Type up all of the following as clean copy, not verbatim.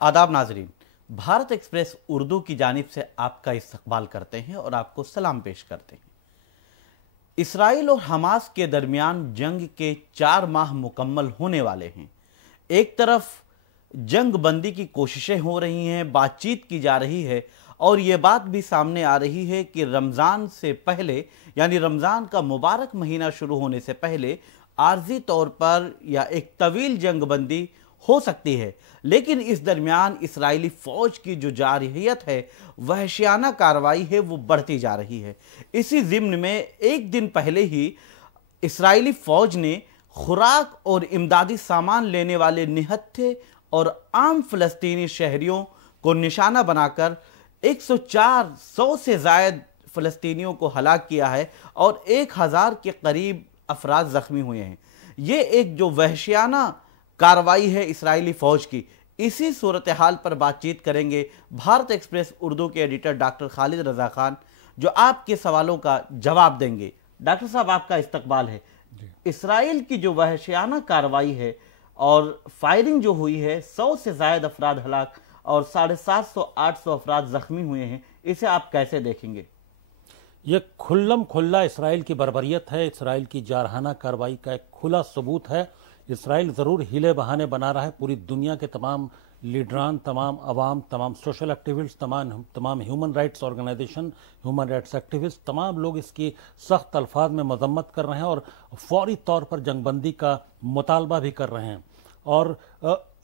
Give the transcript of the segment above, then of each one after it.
आदाब नाजरीन, भारत एक्सप्रेस उर्दू की जानिब से आपका इस्तकबाल करते हैं और आपको सलाम पेश करते हैं। इसराइल और हमास के दरमियान जंग के 4 माह मुकम्मल होने वाले हैं। एक तरफ जंग बंदी की कोशिशें हो रही हैं, बातचीत की जा रही है और ये बात भी सामने आ रही है कि रमज़ान से पहले यानी रमज़ान का मुबारक महीना शुरू होने से पहले आर्जी तौर पर या एक तवील जंग बंदी हो सकती है। लेकिन इस दरमियान इसराइली फ़ौज की जो जारहियत है, वहशियाना कार्रवाई है, वो बढ़ती जा रही है। इसी ज़िम्न में एक दिन पहले ही इसराइली फ़ौज ने खुराक और इमदादी सामान लेने वाले निहत्थे और आम फ़लस्तीनी शहरियों को निशाना बनाकर 100 से ज़ायद फ़लस्तीनियों को हलाक किया है और 1000 के करीब अफराद ज़ख्मी हुए हैं। ये एक जो वहशियाना कार्रवाई है इसराइली फ़ौज की, इसी सूरत हाल पर बातचीत करेंगे भारत एक्सप्रेस उर्दू के एडिटर डॉक्टर खालिद रज़ा खान, जो आपके सवालों का जवाब देंगे। डॉक्टर साहब, आपका इस्तकबाल है। इसराइल की जो वहशियाना कार्रवाई है और फायरिंग जो हुई है, 100 से ज़ायद अफराद हलाक और 750-800 अफराद ज़ख्मी हुए हैं, इसे आप कैसे देखेंगे? ये खुल्लम खुल्ला इसराइल की बर्बरियत है, इसराइल की जारहाना कार्रवाई का एक खुला सबूत है। इसराइल ज़रूर हीले बहाने बना रहा है। पूरी दुनिया के तमाम लीडरान, तमाम अवाम, तमाम सोशल एक्टिविस्ट, तमाम human rights organization, human rights activist, तमाम लोग इसकी सख्त अल्फाज में मजम्मत कर रहे हैं और फौरी तौर पर जंगबंदी का मुतालबा भी कर रहे हैं। और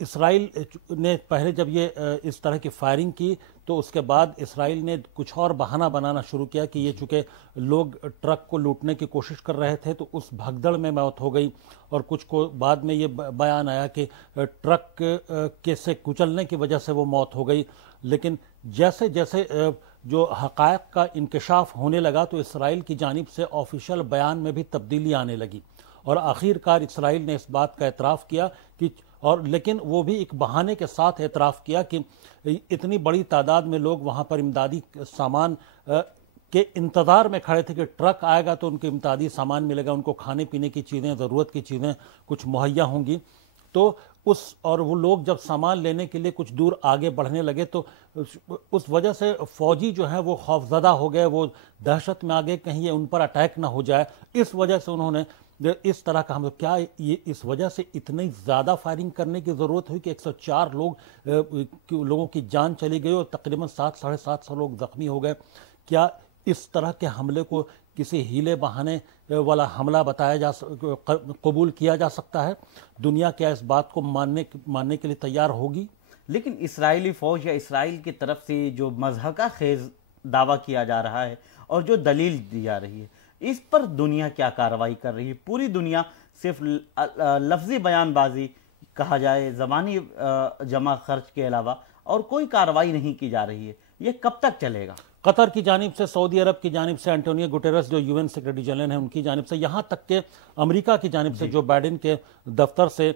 इसराइल ने पहले जब ये इस तरह की फायरिंग की तो उसके बाद इसराइल ने कुछ और बहाना बनाना शुरू किया कि ये चूँकि लोग ट्रक को लूटने की कोशिश कर रहे थे तो उस भगदड़ में मौत हो गई, और कुछ को बाद में ये बयान आया कि ट्रक के से कुचलने की वजह से वो मौत हो गई। लेकिन जैसे जैसे जो हक़ायक़ का इंकशाफ होने लगा तो इसराइल की जानिब से ऑफिशियल बयान में भी तब्दीली आने लगी और आखिरकार इसराइल ने इस बात का एतराफ़ किया कि लेकिन वो भी एक बहाने के साथ एतराफ़ किया कि इतनी बड़ी तादाद में लोग वहाँ पर इमदादी सामान के इंतज़ार में खड़े थे कि ट्रक आएगा तो उनको इमदादी सामान मिलेगा, उनको खाने पीने की चीज़ें, ज़रूरत की चीज़ें कुछ मुहैया होंगी। तो वो लोग जब सामान लेने के लिए कुछ दूर आगे बढ़ने लगे तो उस वजह से फ़ौजी जो है वो खौफज़दा हो गए, वो दहशत में आ गए कहीं ये उन पर अटैक ना हो जाए। इस वजह से उन्होंने इस तरह का हम क्या ये इस वजह से इतनी ज़्यादा फायरिंग करने की ज़रूरत हुई कि 104 लोगों की जान चली गई और तकरीबन 700-750 लोग ज़ख्मी हो गए। क्या इस तरह के हमले को किसी हीले बहाने वाला हमला कबूल किया जा सकता है? दुनिया क्या इस बात को मानने के लिए तैयार होगी? लेकिन इसराइली फ़ौज या इसराइल की तरफ से जो मज़हका खेज दावा किया जा रहा है और जो दलील दी जा रही है, इस पर दुनिया क्या कार्रवाई कर रही है? पूरी दुनिया सिर्फ लफ्ज़ी बयानबाजी कहा जाए, ज़बानी जमा खर्च के अलावा और कोई कार्रवाई नहीं की जा रही है। ये कब तक चलेगा? कतर की जानिब से, सऊदी अरब की जानिब से, एंटोनियो गुटेरस जो यूएन सेक्रेटरी जनरल हैं उनकी जानिब से, यहाँ तक के अमेरिका की जानिब से जो बाइडेन के दफ्तर से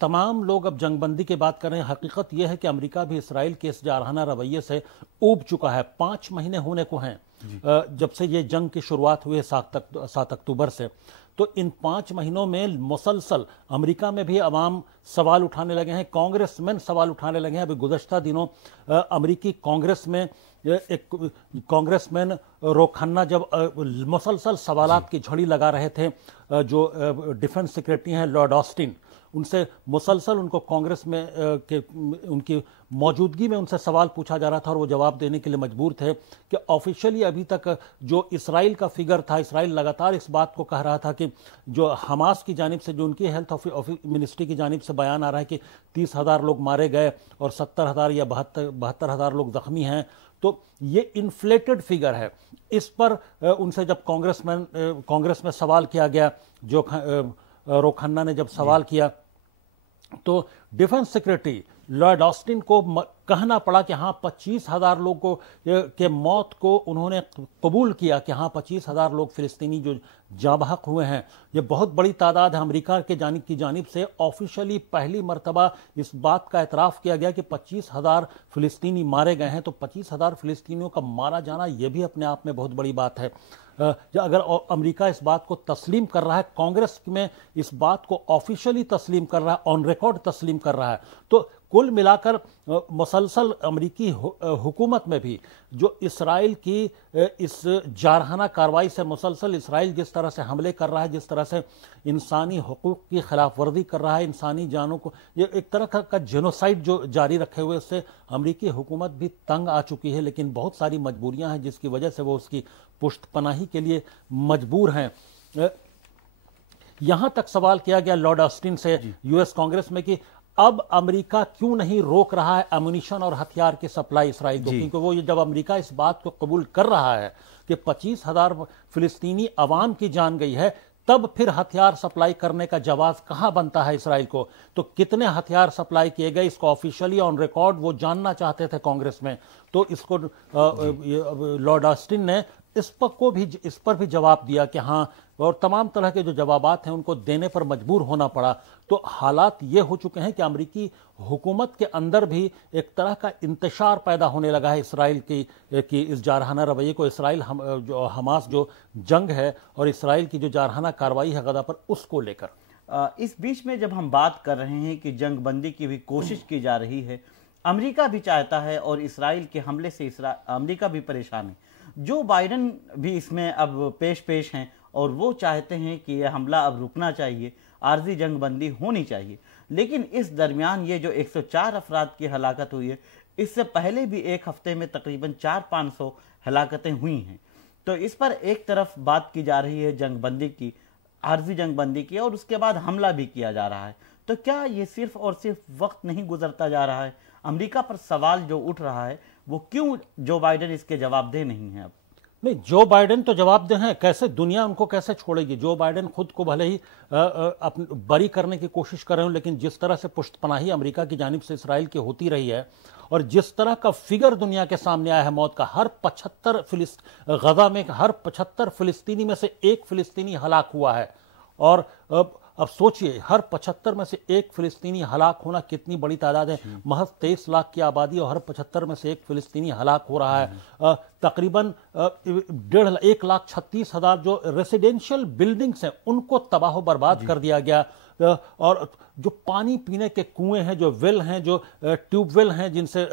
तमाम लोग अब जंगबंदी की बात कर रहे हैं। हकीकत यह है कि अमेरिका भी इसराइल के इस जारहाना रवैये से ऊब चुका है। 5 महीने होने को हैं जब से ये जंग की शुरुआत हुई है 7 अक्टूबर से। तो इन 5 महीनों में मुसलसल अमेरिका में भी अवाम सवाल उठाने लगे हैं, कांग्रेसमैन सवाल उठाने लगे हैं। अभी गुज़श्ता दिनों अमेरिकी कांग्रेस में एक कांग्रेसमैन रो खन्ना जब मुसलसल सवालात की झड़ी लगा रहे थे, जो डिफेंस सेक्रेटरी हैं लॉर्ड ऑस्टिन, उनसे मुसलसल उनको कांग्रेस में उनकी मौजूदगी में उनसे सवाल पूछा जा रहा था और वो जवाब देने के लिए मजबूर थे कि ऑफिशियली अभी तक जो इसराइल का फिगर था, इसराइल लगातार इस बात को कह रहा था कि जो हमास की जानिब से, जो उनकी हेल्थ मिनिस्ट्री की जानिब से बयान आ रहा है कि 30,000 लोग मारे गए और 70,000 या 72,000 लोग ज़ख्मी हैं, तो ये इन्फ्लेटेड फिगर है। इस पर उनसे जब कांग्रेस में सवाल किया गया, जो रो खन्ना ने जब सवाल किया तो डिफेंस सेक्रेटरी लॉर्ड ऑस्टिन को कहना पड़ा कि हाँ 25,000 लोगों के मौत को उन्होंने कबूल किया कि हाँ 25,000 लोग फ़िलिस्तीनी जो जाबहक हुए हैं। ये बहुत बड़ी तादाद है। अमेरिका के जानिब से ऑफिशियली पहली मरतबा इस बात का एतराफ़ किया गया कि 25,000 फ़िलिस्तीनी मारे गए हैं। तो 25,000 फ़िलिस्तीनियों का मारा जाना ये भी अपने आप में बहुत बड़ी बात है। अगर अमेरिका इस बात को तस्लीम कर रहा है, कांग्रेस में इस बात को ऑफिशियली तस्लीम कर रहा है, ऑन रिकॉर्ड तस्लीम कर रहा है, तो कुल मिलाकर मुसलसल अमरीकी हुकूमत में भी जो इसराइल की इस जारहाना कार्रवाई से मुसलसल इसराइल जिस तरह से हमले कर रहा है, जिस तरह से इंसानी हुकूक की खिलाफ वर्जी कर रहा है, इंसानी जानों को, ये एक तरह का जेनोसाइड जो जारी रखे हुए, उससे अमरीकी हुकूमत भी तंग आ चुकी है। लेकिन बहुत सारी मजबूरियां हैं जिसकी वजह से वो उसकी पुष्टपनाही के लिए मजबूर हैं। यहां तक सवाल किया गया लॉर्ड ऑस्टिन से यूएस कांग्रेस में कि अब अमेरिका क्यों नहीं रोक रहा है एमुनिशन और हथियार की सप्लाई इसराइल को, क्योंकि वो जब अमेरिका इस बात को कबूल कर रहा है कि 25,000 फिलिस्तीनी अवाम की जान गई है, तब फिर हथियार सप्लाई करने का जवाब कहां बनता है इसराइल को। तो कितने हथियार सप्लाई किए गए, इसको ऑफिशियली ऑन रिकॉर्ड वो जानना चाहते थे कांग्रेस में। तो इसको लॉर्ड ऑस्टिन ने इस पर भी जवाब दिया कि हाँ, और तमाम तरह के जो जवाबात हैं उनको देने पर मजबूर होना पड़ा। तो हालात ये हो चुके हैं कि अमेरिकी हुकूमत के अंदर भी एक तरह का इंतशार पैदा होने लगा है इसराइल की इस जारहाना रवैये को, इसराइल जो हमास जो जंग है और इसराइल की जो जारहाना कार्रवाई है गजा पर, उसको लेकर। इस बीच में जब हम बात कर रहे हैं कि जंग बंदी की भी कोशिश की जा रही है, अमेरिका भी चाहता है और इसराइल के हमले से अमेरिका भी परेशान है। जो बाइडन भी इसमें अब पेश हैं और वो चाहते हैं कि यह हमला अब रुकना चाहिए, आर्जी जंग बंदी होनी चाहिए। लेकिन इस दरमियान ये जो 104 अफराद की हलाकत हुई है, इससे पहले भी एक हफ्ते में तकरीबन 400-500 हलाकतें हुई हैं। तो इस पर एक तरफ बात की जा रही है जंग बंदी की, आर्जी जंग बंदी की, और उसके बाद हमला भी किया जा रहा है। तो क्या ये सिर्फ और सिर्फ वक्त नहीं गुजरता जा रहा है? अमेरिका पर सवाल जो उठ रहा है वो क्यों जो बाइडन इसके जवाबदेह नहीं है? अब नहीं, जो बाइडेन तो जवाबदेह हैं, कैसे दुनिया उनको कैसे छोड़ेगी? जो बाइडेन खुद को भले ही बरी करने की कोशिश कर रहे हो, लेकिन जिस तरह से पुष्टपनाही अमेरिका की जानिब से इसराइल की होती रही है और जिस तरह का फिगर दुनिया के सामने आया है मौत का, गजा में हर 75 फिलिस्तीनी में से एक फिलिस्तीनी हलाक हुआ है। और अब सोचिए, हर 75 में से एक फिलिस्तीनी हलाक होना कितनी बड़ी तादाद है। महज 23 लाख की आबादी और हर 75 में से एक फिलिस्तीनी हलाक हो रहा है। तकरीबन 1,36,000 जो रेसिडेंशियल बिल्डिंग्स हैं उनको तबाह बर्बाद कर दिया गया। और जो पानी पीने के कुएं हैं, जो वेल हैं, जो ट्यूबवेल हैं जिनसे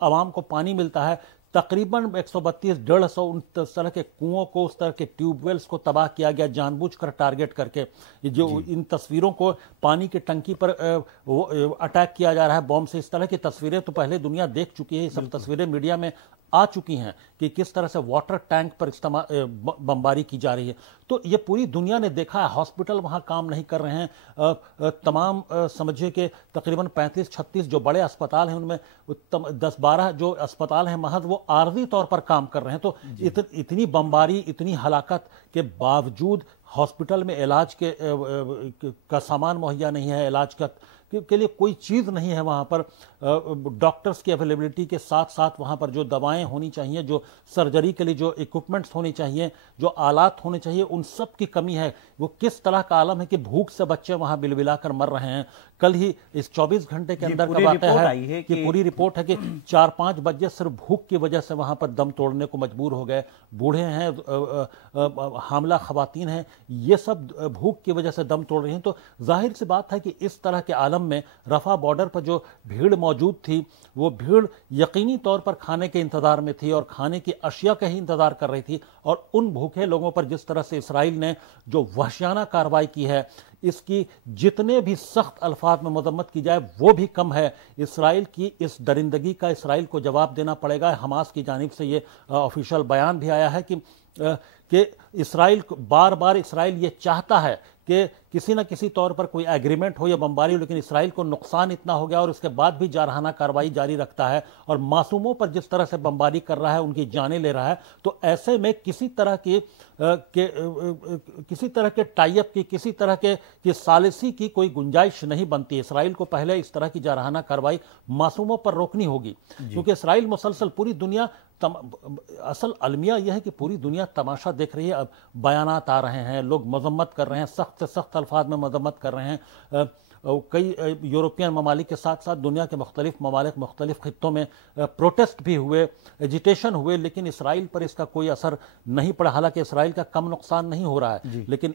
आवाम को पानी मिलता है, तकरीबन 132-150 उन तरह के कुओं को, उस तरह के ट्यूबवेल्स को तबाह किया गया जानबूझकर टारगेट करके। ये जो इन तस्वीरों को पानी की टंकी पर अटैक किया जा रहा है बॉम्ब से, इस तरह की तस्वीरें तो पहले दुनिया देख चुकी है। ये सब तस्वीरें मीडिया में आ चुकी हैं कि किस तरह से वाटर टैंक पर बमबारी की जा रही है। तो ये पूरी दुनिया ने देखा है। हॉस्पिटल वहाँ काम नहीं कर रहे हैं। तमाम समझिए कि तकरीबन 35-36 जो बड़े अस्पताल हैं उनमें 10-12 जो अस्पताल हैं महज वो आर्जी तौर पर काम कर रहे हैं। तो इतनी बमबारी, इतनी हलाकत के बावजूद हॉस्पिटल में इलाज का सामान मुहैया नहीं है, इलाज के लिए कोई चीज़ नहीं है वहाँ पर। डॉक्टर्स की अवेलेबिलिटी के साथ साथ वहाँ पर जो दवाएं होनी चाहिए, जो सर्जरी के लिए जो इक्विपमेंट्स होनी चाहिए, जो आलात होने चाहिए, उन सब की कमी है। वो किस तरह का आलम है कि भूख से बच्चे वहाँ बिलबिलाकर मर रहे हैं। कल ही इस 24 घंटे के अंदर का बात है कि पूरी रिपोर्ट है कि 4-5 बच्चे सिर्फ भूख की वजह से वहाँ पर दम तोड़ने को मजबूर हो गए। बूढ़े हैं, हामला खवातीन हैं, ये सब भूख की वजह से दम तोड़ रही हैं। तो जाहिर सी बात है कि इस तरह के आलम में रफा बॉर्डर पर जो भीड़ मौजूद थी, वो भीड़ यकीनी तौर पर खाने के इंतजार में थी और खाने की अशिया का ही इंतजार कर रही थी। और उन भूखे लोगों पर जिस तरह से इसराइल ने जो वहशियाना कार्रवाई की है, इसकी जितने भी सख्त अल्फाज में मजम्मत की जाए वो भी कम है। इसराइल की इस दरिंदगी का इसराइल को जवाब देना पड़ेगा। हमास की जानिब से ये ऑफिशियल बयान भी आया है कि इसराइल बार बार इसराइल ये चाहता है कि किसी न किसी तौर पर कोई एग्रीमेंट हो या बमबारी हो, लेकिन इसराइल को नुकसान इतना हो गया और उसके बाद भी जारहाना कार्रवाई जारी रखता है और मासूमों पर जिस तरह से बमबारी कर रहा है, उनकी जानें ले रहा है। तो ऐसे में किसी तरह के टाई अप की, किसी तरह की सालिसी की कोई गुंजाइश नहीं बनती। इसराइल को पहले इस तरह की जारहाना कार्रवाई मासूमों पर रोकनी होगी, क्योंकि इसराइल मुसलसल पूरी दुनिया असल अलमिया यह है कि पूरी दुनिया तमाशा देख रही है। अब बयानात आ रहे हैं, लोग मजम्मत कर रहे हैं, सख्त से सख्त अल्फाज में मजम्मत कर रहे हैं। کئی یورپین ممالک کے ساتھ ساتھ دنیا کے مختلف ممالک مختلف خطوں میں پروٹیسٹ بھی ہوئے، ایجیٹیشن ہوئے، لیکن اسرائیل پر اس کا کوئی اثر نہیں پڑا۔ حالانکہ اسرائیل کا کم نقصان نہیں ہو رہا ہے، لیکن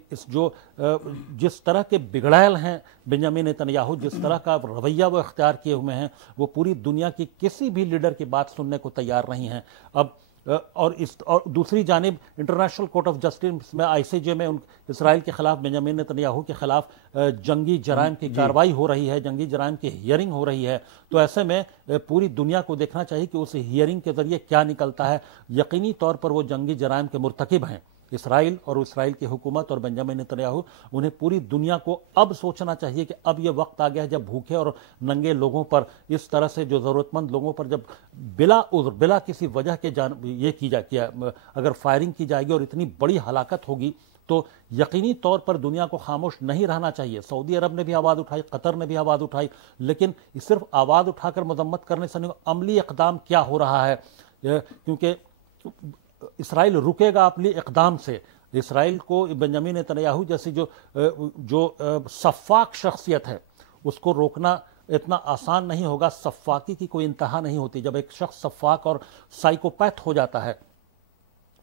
جس طرح کے بگڑیل ہیں بنیامین نتنیاہو، جس طرح کا رویہ وہ اختیار کیے ہوئے ہیں، وہ پوری دنیا کی کسی بھی لیڈر کی بات سننے کو تیار نہیں ہیں۔ اور دوسری جانب انٹرنیشنل کورٹ آف جسٹس میں ICJ میں اسرائیل کے خلاف بنیامین نتنیاہو کے خلاف جنگی جرائم کی کارروائی ہو رہی ہے، جنگی جرائم کی ہیئرنگ ہو رہی ہے۔ تو ایسے میں پوری دنیا کو دیکھنا چاہیے کہ اس ہیئرنگ کے ذریعے کیا نکلتا ہے۔ یقینی طور پر وہ جنگی جرائم کے مرتکب ہیں اسرائیل، اور اسرائیل کی حکومت اور بنیامین نتنیاہو۔ انہیں پوری دنیا کو اب سوچنا چاہیے کہ اب یہ وقت آ گیا ہے جب بھوکے اور ننگے لوگوں پر اس طرح سے، جو ضرورت مند لوگوں پر جب بلا عذر بلا کسی وجہ کے یہ کی اگر فائرنگ کی جائے گی اور اتنی بڑی ہلاکت ہوگی، تو یقینی طور پر دنیا کو خاموش نہیں رہنا چاہیے۔ سعودی عرب نے بھی آواز اٹھائی، قطر نے بھی آواز اٹھائی، لیکن صرف آواز اٹھا کر مذمت کرنے سے نہیں، عملی اقدام کیا ہو رہا ہے، کیونکہ اسرائیل رکے گا اپنی اقدام سے۔ اسرائیل کو بنیامین نتنیاہو جیسی جو سفاک شخصیت ہے، اس کو روکنا اتنا آسان نہیں ہوگا۔ سفاکی کی کوئی انتہا نہیں ہوتی۔ جب ایک شخص سفاک اور سائیکوپیتھ ہو جاتا ہے،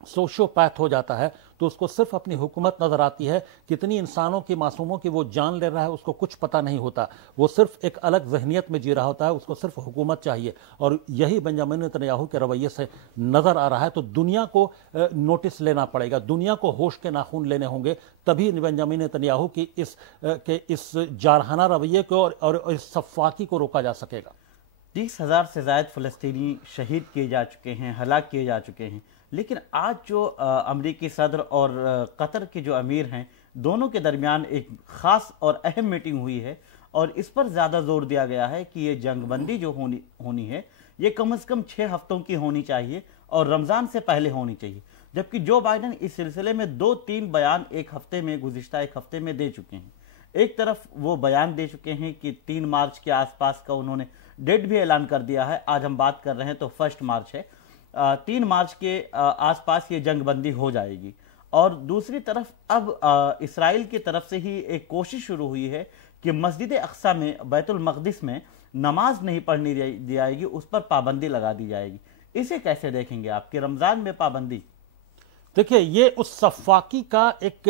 سوشیوپیتھ ہو جاتا ہے، تو اس کو صرف اپنی حکومت نظر آتی ہے۔ کتنی انسانوں کی، معصوموں کی وہ جان لے رہا ہے، اس کو کچھ پتہ نہیں ہوتا۔ وہ صرف ایک الگ ذہنیت میں جی رہا ہوتا ہے، اس کو صرف حکومت چاہیے، اور یہی بنیامین نتنیاہو کے رویے سے نظر آ رہا ہے۔ تو دنیا کو نوٹس لینا پڑے گا، دنیا کو ہوش کے ناخن لینے ہوں گے، تبھی بنیامین نتنیاہو کی اس جارحانہ رویے کو اور اس سفاکی کو روکا جا سکے گا۔ 30,000 سے زائد فلسطینی شہید کیے جا چکے ہیں، ہلاک کیے جا چکے ہیں، لیکن آج جو امریکی صدر اور قطر کے جو امیر ہیں، دونوں کے درمیان ایک خاص اور اہم میٹنگ ہوئی ہے، اور اس پر زیادہ زور دیا گیا ہے کہ یہ جنگ بندی جو ہونی ہے، یہ کم از کم 6 ہفتوں کی ہونی چاہیے اور رمضان سے پہلے ہونی چاہیے۔ جبکہ جو بائیڈن اس سلسلے میں 2-3 بیان گزشتہ ایک ہفتے میں دے چکے ہیں۔ ایک طرف وہ بیان دے چکے ہیں کہ 3 مارچ کے آس پاس کا انہوں نے ڈیٹ بھی اعلان کر دیا ہے۔ آج ہم بات کر رہے ہیں تو 1 مارچ ہے، 3 مارچ کے آس پاس یہ جنگ بندی ہو جائے گی۔ اور دوسری طرف اب اسرائیل کی طرف سے ہی ایک کوشش شروع ہوئی ہے کہ مسجد اقصی میں، بیت المقدس میں نماز نہیں پڑھنی دی جائے گی، اس پر پابندی لگا دی جائے گی۔ اسے کیسے دیکھیں گے آپ کہ رمضان میں پابندی؟ دیکھیں، یہ اس سفاکی کا ایک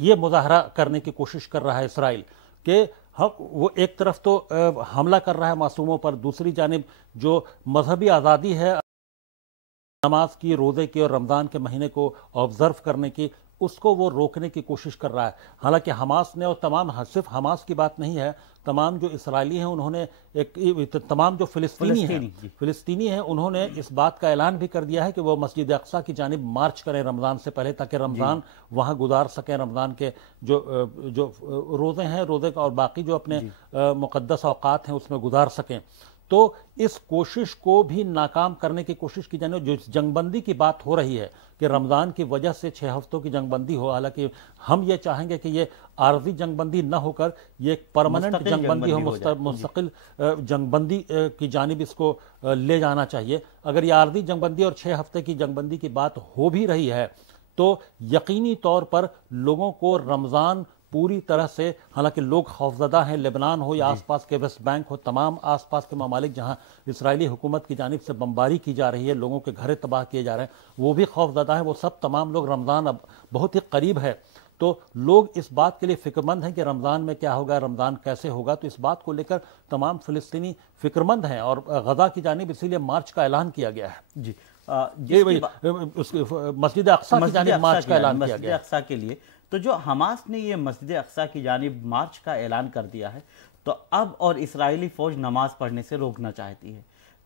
یہ مظاہرہ کرنے کی کوشش کر رہا ہے اسرائیل کہ وہ ایک طرف تو حملہ کر رہا ہے معصوموں پر، دوسری جانب جو مذہبی آزادی ہے نماز کی، روزے کی اور رمضان کے مہینے کو آبزرو کرنے کی، اس کو وہ روکنے کی کوشش کر رہا ہے۔ حالانکہ حماس نے، اور صرف حماس کی بات نہیں ہے، تمام جو اسرائیلی ہیں انہوں نے تمام جو فلسطینی ہیں انہوں نے اس بات کا اعلان بھی کر دیا ہے کہ وہ مسجد اقصی کی جانب مارچ کریں رمضان سے پہلے، تاکہ رمضان وہاں گزار سکیں، رمضان کے جو روزے ہیں، روزے کا اور باقی جو اپنے مقدس اوقات ہیں اس میں گزار سکیں۔ تو اس کوشش کو بھی ناکام کرنے کی کوشش کی جانے، جو جنگ بندی کی بات ہو رہی ہے کہ رمضان کی وجہ سے 6 ہفتوں کی جنگ بندی ہو، حالانکہ ہم یہ چاہیں گے کہ یہ عارضی جنگ بندی نہ ہو کر یہ ایک پرماننٹ جنگ بندی ہو، مستقل جنگ بندی کی جانب اس کو لے جانا چاہیے۔ اگر یہ عارضی جنگ بندی اور 6 ہفتے کی جنگ بندی کی بات ہو بھی رہی ہے تو یقینی طور پر لوگوں کو رمضان پوری طرح سے، حالانکہ لوگ خوفزدہ ہیں، لبنان ہو یا آس پاس کے ویسٹ بینک ہو، تمام آس پاس کے ممالک جہاں اسرائیلی حکومت کی جانب سے بمباری کی جا رہی ہے، لوگوں کے گھر تباہ کیے جا رہے ہیں، وہ بھی خوفزدہ ہیں۔ وہ سب تمام لوگ، رمضان اب بہت ہی قریب ہے، تو لوگ اس بات کے لیے فکر مند ہیں کہ رمضان میں کیا ہوگا، رمضان کیسے ہوگا۔ تو اس بات کو لے کر تمام فلسطینی فکر مند ہیں، اور غزہ کی جانب اسی لیے مارچ کا اعلان کیا گیا ہے۔ مسجد اقصی کی جانب مارچ کا اعلان کیا گیا، مسجد اقصی کے لیے۔ تو جو حماس نے یہ مسجد اقصی کی جانب مارچ کا اعلان کر دیا ہے، تو اب اور اسرائیلی فوج نماز پڑھنے سے روکنا چاہتی ہے،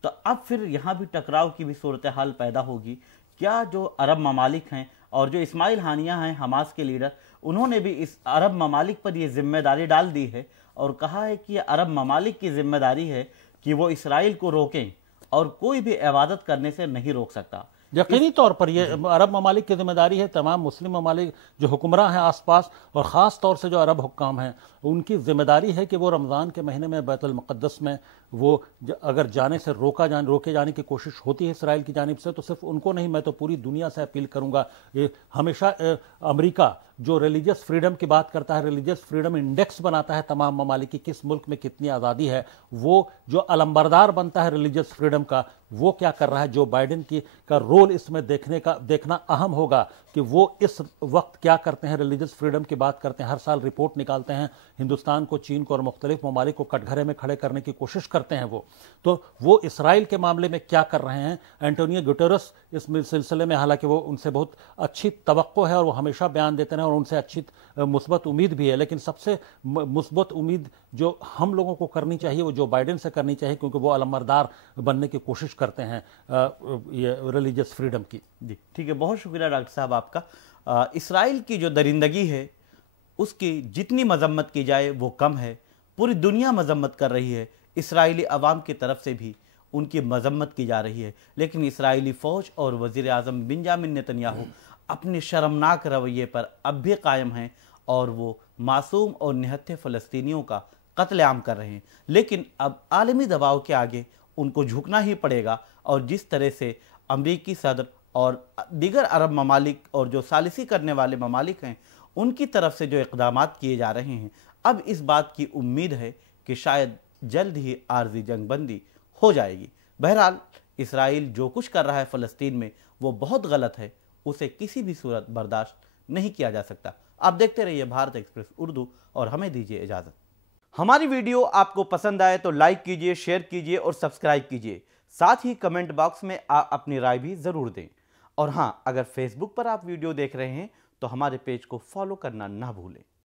تو اب پھر یہاں بھی ٹکراؤ کی بھی صورتحال پیدا ہوگی۔ کیا جو عرب ممالک ہیں اور جو اسماعیل ہانیہ ہیں حماس کے لیڈر، انہوں نے بھی اس عرب ممالک پر یہ ذمہ داری ڈال دی ہے اور کہا ہے کہ یہ عرب ممالک کی ذمہ داری ہے کہ وہ اسرائیل کو روکیں، اور کوئی بھی عبادت کرنے سے نہیں روک سکتا۔ یقینی طور پر یہ عرب ممالک کی ذمہ داری ہے۔ تمام مسلم ممالک جو حکمراں ہیں آس پاس، اور خاص طور سے جو عرب حکام ہیں، उनकी जिम्मेदारी है कि वो रमज़ान के महीने में बैतुल मुक़द्दस में वो अगर जाने से रोके जाने की कोशिश होती है इसराइल की जानिब से, तो सिर्फ उनको नहीं, मैं तो पूरी दुनिया से अपील करूंगा। हमेशा अमेरिका जो रिलीजियस फ्रीडम की बात करता है, रिलीजियस फ्रीडम इंडेक्स बनाता है तमाम ममालिक की, किस मुल्क में कितनी आज़ादी है, वो जो अलंबरदार बनता है रिलीजियस फ्रीडम का, वो क्या कर रहा है। जो बाइडेन का रोल इसमें देखना अहम होगा कि वो इस वक्त क्या करते हैं, रिलीजियस फ्रीडम की बात करते हैं, हर साल रिपोर्ट निकालते हैं, हिंदुस्तान को, चीन को और मुख्तलिफ ममालिक को कटघरे में खड़े करने की कोशिश करते हैं वो इसराइल के मामले में क्या कर रहे हैं। एंटोनियो गुटेरेस इस सिलसिले में, हालांकि वो उनसे बहुत अच्छी तवक्को है और वो हमेशा बयान देते हैं और उनसे अच्छी मुस्बत उम्मीद भी है, लेकिन सबसे मुस्बत उम्मीद जो हम लोगों को करनी चाहिए वो जो बाइडेन से करनी चाहिए, क्योंकि वो अलमबरदार बनने की कोशिश करते हैं ये रिलीजियस फ्रीडम की। जी ठीक है, बहुत शुक्रिया डॉक्टर साहब आपका। इसराइल की जो दरिंदगी है उसकी जितनी मजम्मत की जाए वो कम है। पूरी दुनिया मजम्मत कर रही है, इसराइली अवाम की तरफ से भी उनकी मजम्मत की जा रही है, लेकिन इसराइली फ़ौज और वज़ीर आज़म बेंजामिन नेतन्याहू अपने शर्मनाक रवैये पर अब भी कायम हैं और वो मासूम और निहत्थे फ़लस्तीनियों का कत्लेआम कर रहे हैं। लेकिन अब आलमी दबाव के आगे उनको झुकना ही पड़ेगा, और जिस तरह से अमरीकी सदर और दीगर अरब ममालिक और जो सालिसी करने वाले ममालिक हैं उनकी तरफ से जो इक़दामात किए जा रहे हैं, अब इस बात की उम्मीद है कि शायद जल्द ही आर्जी जंगबंदी हो जाएगी। बहरहाल इसराइल जो कुछ कर रहा है फ़लस्तीन में वो बहुत गलत है, उसे किसी भी सूरत बर्दाश्त नहीं किया जा सकता। आप देखते रहिए भारत एक्सप्रेस उर्दू और हमें दीजिए इजाज़त। हमारी वीडियो आपको पसंद आए तो लाइक कीजिए, शेयर कीजिए और सब्सक्राइब कीजिए। साथ ही कमेंट बॉक्स में आप अपनी राय भी ज़रूर दें। और हाँ, अगर फेसबुक पर आप वीडियो देख रहे हैं तो हमारे पेज को फॉलो करना ना भूलें।